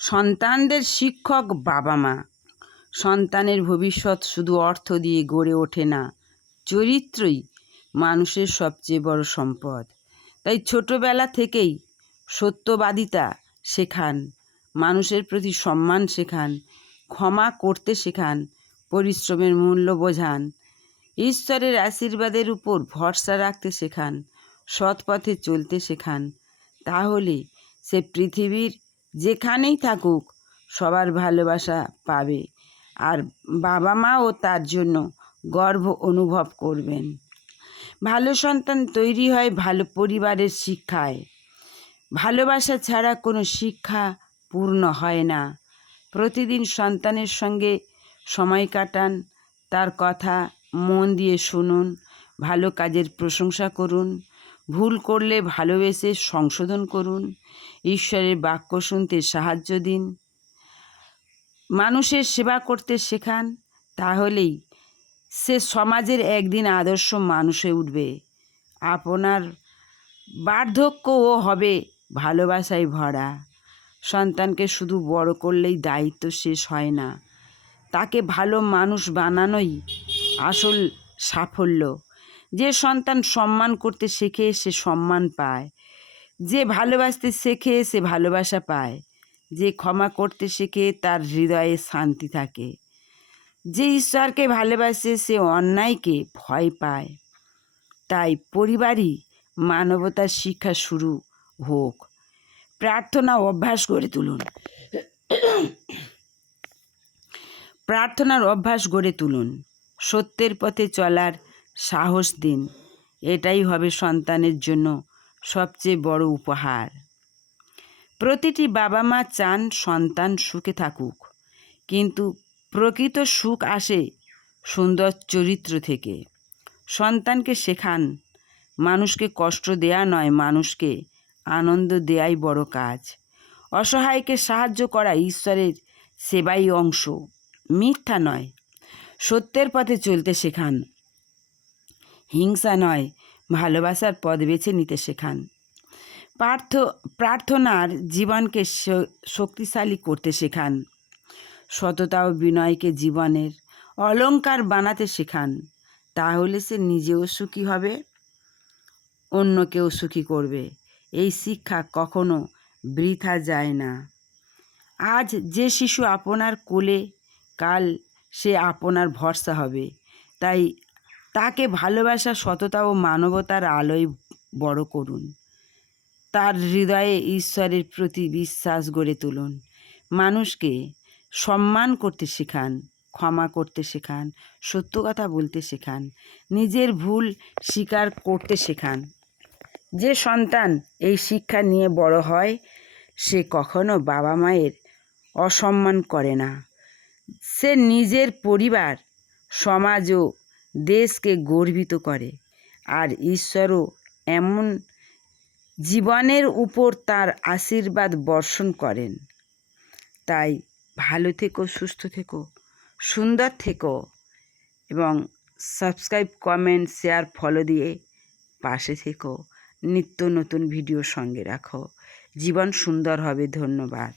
সন্তানদের শিক্ষক বাবা মা। সন্তানের ভবিষ্যৎ শুধু অর্থ দিয়ে গড়ে ওঠে না, চরিত্রই মানুষের সবচেয়ে বড় সম্পদ। তাই ছোটবেলা থেকেই সত্যবাদিতা শেখান, মানুষের প্রতি সম্মান শেখান, ক্ষমা করতে শেখান, পরিশ্রমের মূল্য বোঝান, ঈশ্বরের আশীর্বাদের উপর ভরসা রাখতে শেখান, সৎ পথে চলতে শেখান। তাহলে সে পৃথিবীর যেখানেই থাকুক সবার ভালোবাসা পাবে, আর বাবা মাও তার জন্য গর্ব অনুভব করবেন। ভালো সন্তান তৈরি হয় ভালো পরিবারের শিক্ষায়। ভালোবাসা ছাড়া কোনো শিক্ষা পূর্ণ হয় না। প্রতিদিন সন্তানের সঙ্গে সময় কাটান, তার কথা মন দিয়ে শুনুন, ভালো কাজের প্রশংসা করুন, ভুল করলে ভালোবেসে সংশোধন করুন, ঈশ্বরের বাক্য শুনতে সাহায্য দিন, মানুষের সেবা করতে শেখান। তাহলেই সে সমাজের একদিন আদর্শ মানুষ হয়ে উঠবে। আপনার বার্ধক্যও হবে ভালোবাসায় ভরা। সন্তানকে শুধু বড় করলেই দায়িত্ব শেষ হয় না, তাকে ভালো মানুষ বানানোই আসল সাফল্য। যে সন্তান সম্মান করতে শেখে সে সম্মান পায়, যে ভালোবাসতে শেখে সে ভালোবাসা পায়, যে ক্ষমা করতে শেখে তার হৃদয়ে শান্তি থাকে, যে ঈশ্বরকে ভালোবাসে সে অন্যায়কে ভয় পায়। তাই পরিবারই মানবতার শিক্ষা শুরু হোক। প্রার্থনা অভ্যাস গড়ে তুলুন। প্রার্থনার অভ্যাস গড়ে তুলুন, সত্যের পথে চলার সাহস দিন। এটাই হবে সন্তানের জন্য সবচেয়ে বড় উপহার। প্রতিটি বাবা মা চান সন্তান সুখে থাকুক, কিন্তু প্রকৃত সুখ আসে সুন্দর চরিত্র থেকে। সন্তানকে শেখান, মানুষকে কষ্ট দেয়া নয়, মানুষকে আনন্দ দেয়াই বড় কাজ। অসহায়কে সাহায্য করা ঈশ্বরের সেবাই অংশ, মিথ্যা নয়। সত্যের পথে চলতে শেখান, হিংসা নয় ভালোবাসার পথ বেছে নিতে শেখান। প্রার্থনার জীবনকে শক্তিশালী করতে শেখান। সততা ও বিনয়কে জীবনের অলংকার বানাতে শেখান। তাহলে সে নিজেও সুখী হবে, অন্যকেও সুখী করবে। এই শিক্ষা কখনো বৃথা যায় না। আজ যে শিশু আপনার কোলে, কাল সে আপনার ভরসা হবে। তাই তাকে ভালোবাসা, সততা ও মানবতার আলোয় বড় করুন। তার হৃদয়ে ঈশ্বরের প্রতি বিশ্বাস গড়ে তুলুন। মানুষকে সম্মান করতে শেখান, ক্ষমা করতে শেখান, সত্য কথা বলতে শেখান, নিজের ভুল স্বীকার করতে শেখান। যে সন্তান এই শিক্ষা নিয়ে বড় হয় সে কখনো বাবা মায়ের অসম্মান করে না। সে নিজের পরিবার, সমাজ ও দেশকে গর্বিত করে, আর ঈশ্বরও এমন জীবনের উপর তার আশীর্বাদ বর্ষণ করেন। তাই ভালো থেকো, সুস্থ থেকো, সুন্দর থেকো এবং সাবস্ক্রাইব, কমেন্ট, শেয়ার, ফলো দিয়ে পাশে থেকো। নিত্য নতুন ভিডিও সঙ্গে রাখো। জীবন সুন্দর হবে। ধন্যবাদ।